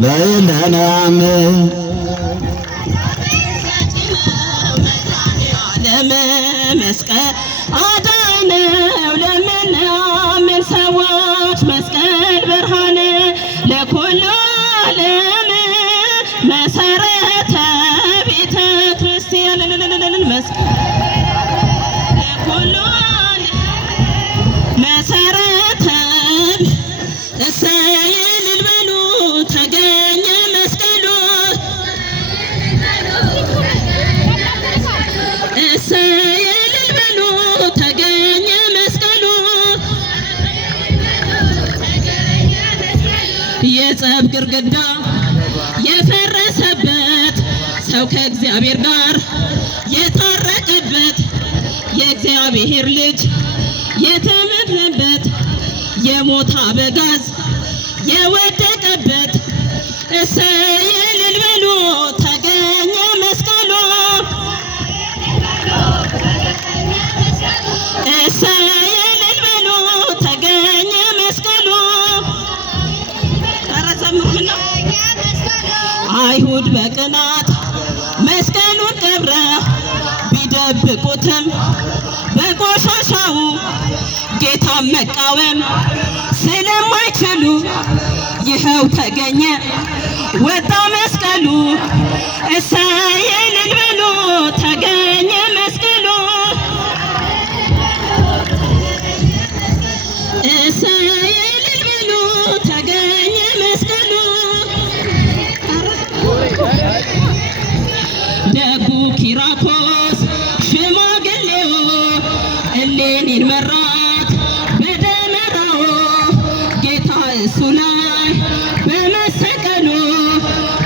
በይለናም መስቀል አዳነው ለምናምን ሰዎች መስቀል ብርሃን ለኩሉ ዓለም መሰረተ ቤተ ክርስቲያን ለኩሉ ዓለም መሰረተ እሰይ እልል በሉ ተገኘ መስቀሉ እሰይ እልል በሉ ተገኘ መስቀሉ የጸብ ግርግዳ የፈረሰበት ሰው ከእግዚአብሔር ጋር የታረቀበት የእግዚአብሔር ልጅ የተመለበት የሞት አበጋዝ የወደቀበት እሰይ እልል በሉ ተገኘ መስቀሉ እሰይ እልል በሉ ተገኘ መስቀሉ ተረዘምሩና አይሁድ በቅናት መስቀሉን ቀብረው ቢደብቁትም በቆሻሻው ጌታን መቃወም ስለማይችሉ ይኸው ተገኘ ወጣ መስቀሉ እሰይ እልል በሉ ተገኘ መስቀሉ እሰይ እልል በሉ ተገኘ መስቀሉ ደጉ ኪራኮስ ሽማግሌው እሌኒን መራት በደመራው ጌታ እሱ ላይ በመሰቀሉ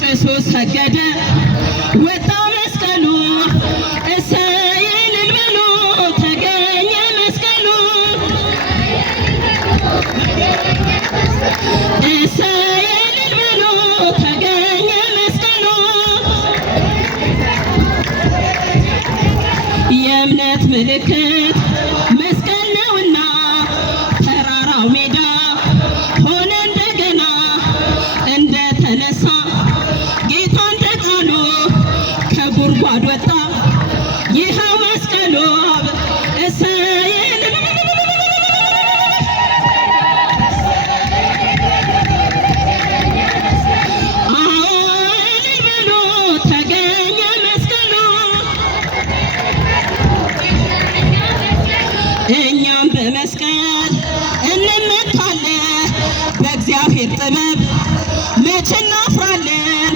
ጭሱ ሰገደ ወጣ መስቀሉ እሰይ እልል በሉ ተገኘ መስቀሉ እሰይ እልል በሉ ተገኘ መስቀሉ የእምነት ምልክት መስቀል ነውና ተራራው ሜዳ ሆነ እንደገና እንደተነሳ ጌታ እንደ ቃሉ ከጉድጓድ ወጣ ይኸው መስቀሉ እሰይ እልል በሉ ተገኘ መስቀሉ እኛም በመስቀል እንመካለን በእግዚአብሔር ጥበብ መች እናፍራለን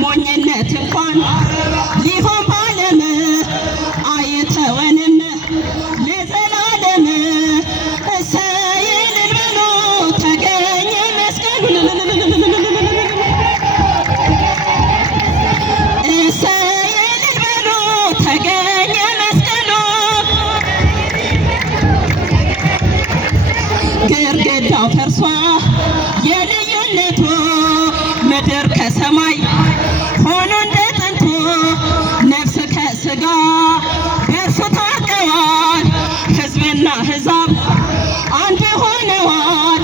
ሞኝነት እንኳን ሊሆን ባለም አይተወንም ለዘላለም እሰይ እልል በሉ ተገኘ መስቀሉ እሰይ እልል በሉ ተገኘ መስቀሉ ግርግዳው ፈርሷ የልዩነቱ ምድር ከሰማይ ሆኖ እንደ ጥንቱ ነፍስ ከሥጋ በእርሱ ታርቀዋል ሕዝብና ሕዛብ አንድ ሆነዋል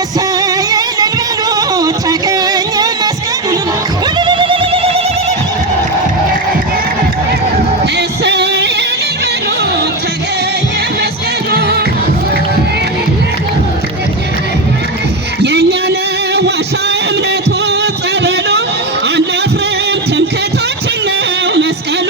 እሰይ እልል በሉ ተገኘ መስቀሉ እሰይ እልል በሉ ተገኘ መስቀሉ የእኛ ነው ዋሻ እምነቱ ጸበሉ አናፍርም ትምክህታችን ነው መስቀሉ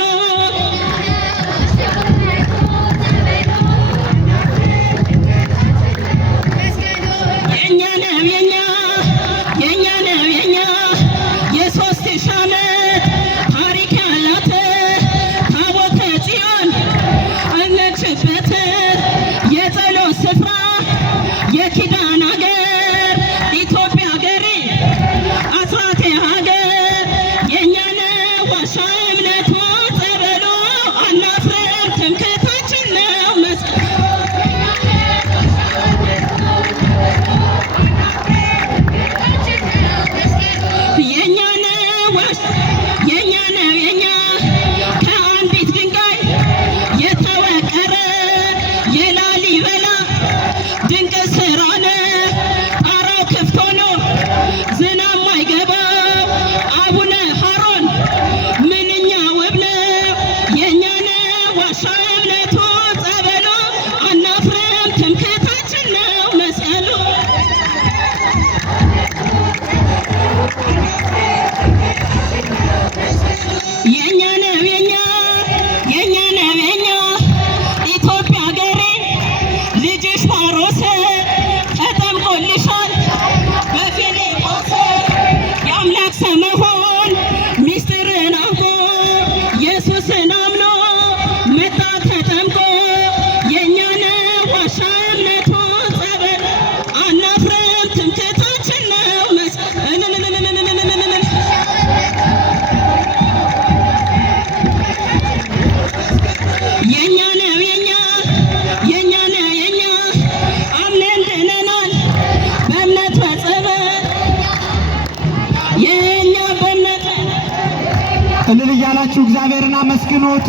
የምታመሰግኑት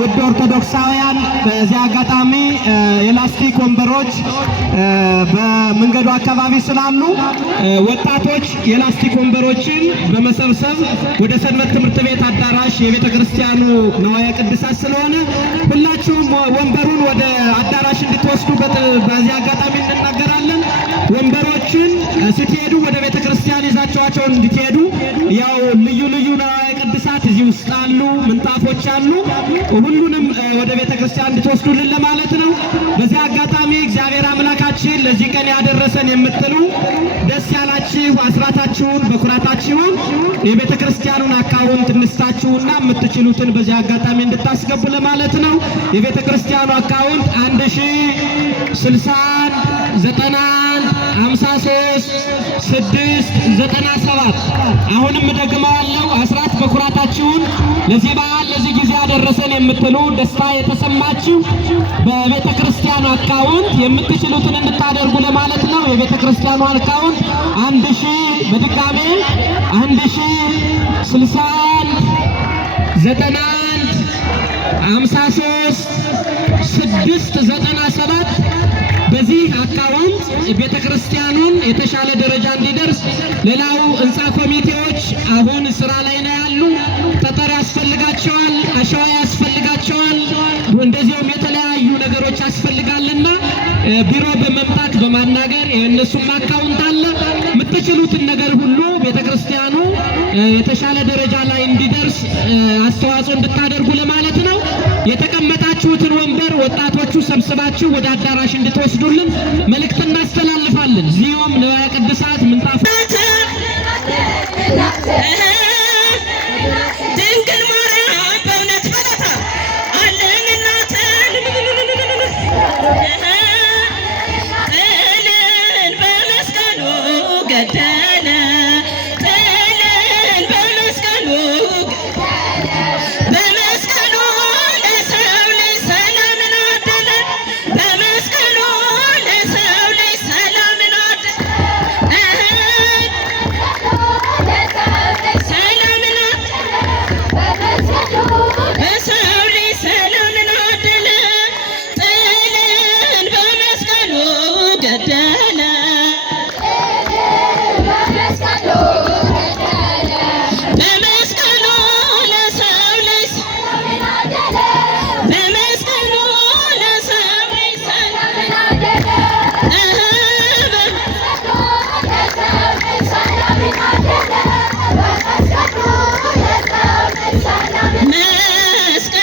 ውድ ኦርቶዶክሳውያን፣ በዚህ አጋጣሚ የላስቲክ ወንበሮች በመንገዱ አካባቢ ስላሉ ወጣቶች የላስቲክ ወንበሮችን በመሰብሰብ ወደ ሰንበት ትምህርት ቤት አዳራሽ የቤተ ክርስቲያኑ ንዋየ ቅድሳት ስለሆነ ሁላችሁም ወንበሩን ወደ አዳራሽ እንድትወስዱ በዚህ አጋጣሚ እንናገራለን። ወንበሮችን ስትሄዱ ወደ ቤተ ክርስቲያን ይዛችኋቸው እንድትሄዱ። ያው ልዩ ልዩ ንዋየ ቅድሳት እዚህ ውስጥ አሉ፣ ምንጣፎች አሉ። ሁሉንም ወደ ቤተ ክርስቲያን እንድትወስዱልን ለማለት ነው። በዚህ አጋጣሚ እግዚአብሔር አምላካችን ለዚህ ቀን ያደረሰን የምትሉ ደስ ያላችሁ አስራታችሁን በኩራታችሁን የቤተ ክርስቲያኑን አካውንት እንስታችሁና የምትችሉትን በዚህ አጋጣሚ እንድታስገቡ ለማለት ነው። የቤተ ክርስቲያኑ አካውንት 1061 91 53 697። አሁንም ደግመዋለሁ፣ አስራት በኩራታችሁን ለዚህ በዓል ለዚህ ጊዜ ያደረሰን የምትሉ ደስታ የተሰማችሁ በቤተ ክርስቲያኑ አካውንት የምትችሉትን እንድታደርጉ ለማለት ነው። የቤተ ክርስቲያኑ አካውንት 1000 61 91 53 697 በዚህ አካውንት ቤተ ክርስቲያኑን የተሻለ ደረጃ እንዲደርስ ሌላው ህንፃ ኮሚቴዎች አሁን ስራ ላይ ነው ያሉ። ጠጠር ያስፈልጋቸዋል፣ አሸዋ ያስፈልጋቸዋል፣ እንደዚሁም የተለያዩ ነገሮች ያስፈልጋልና ቢሮ በመምጣት በማናገር የእነሱም አካውንት አለ። የምትችሉትን ነገር ሁሉ ቤተ ክርስቲያኑ የተሻለ ደረጃ ላይ እንዲደርስ አስተዋጽኦ እንድታደርጉ ለማለት ነው። የተቀመጣችሁትን ወንበር ወጣቶቹ ሰብስባችሁ ወደ አዳራሽ እንድትወስዱልን መልእክት እናስተላልፋለን። እዚሁም ንዋየ ቅድሳት ምንጣፍ ድንግል ማርያም በእውነት በለታ አለን እናትን ጥልን በመስቀሉ ገደለ ጥልን በመስቀሉ በመስቀሉ ለሰው ልጅ ሰላምን አደለ በመስቀሉ ለሰው ልጅ ሰላምን አደለ በሰው ልጅ ሰላምን አደለ ጥልን በመስቀሉ ገደለ በመስቀሉ ለሰው ልጅ በመስቀሉ ለሰው ልጅ ሰላምን አደለ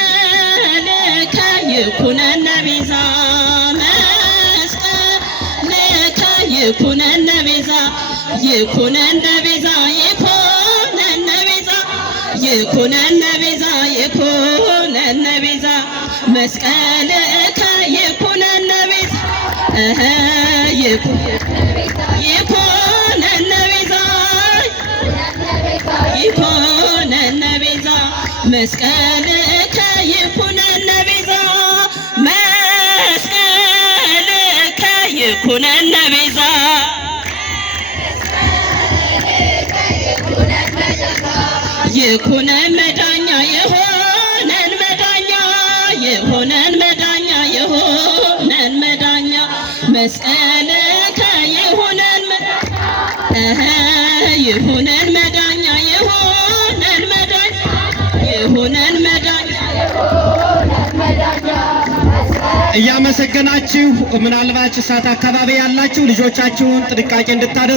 መስቀልከ ይኩነነ ቤዛ መስቀልከ ይኩነነ ቤዛ ይኩነነ ቤዛ ይኩነነ ቤዛ ይኩነነ ቤዛ ይኩነነ ቤዛ መስቀልከ ይኩነነ ቤዛ ይኩነነ ቤዛ ይኩነነ ቤዛ መስቀልከ ይኩነነ ቤዛ መስቀልከ ይኩነነ ቤዛ ይኩነን መዳኛ የሆነን መዳኛ የሆነን መዳኛ የሆነን መዳኛ መስቀልከ ይሁነን ይሁነን መዳኛ የሆነን መዳኛ የሆነን መዳኛ እያመሰገናችሁ ምናልባት እሳት አካባቢ ያላችሁ ልጆቻችሁን ጥንቃቄ እንድታደርጉ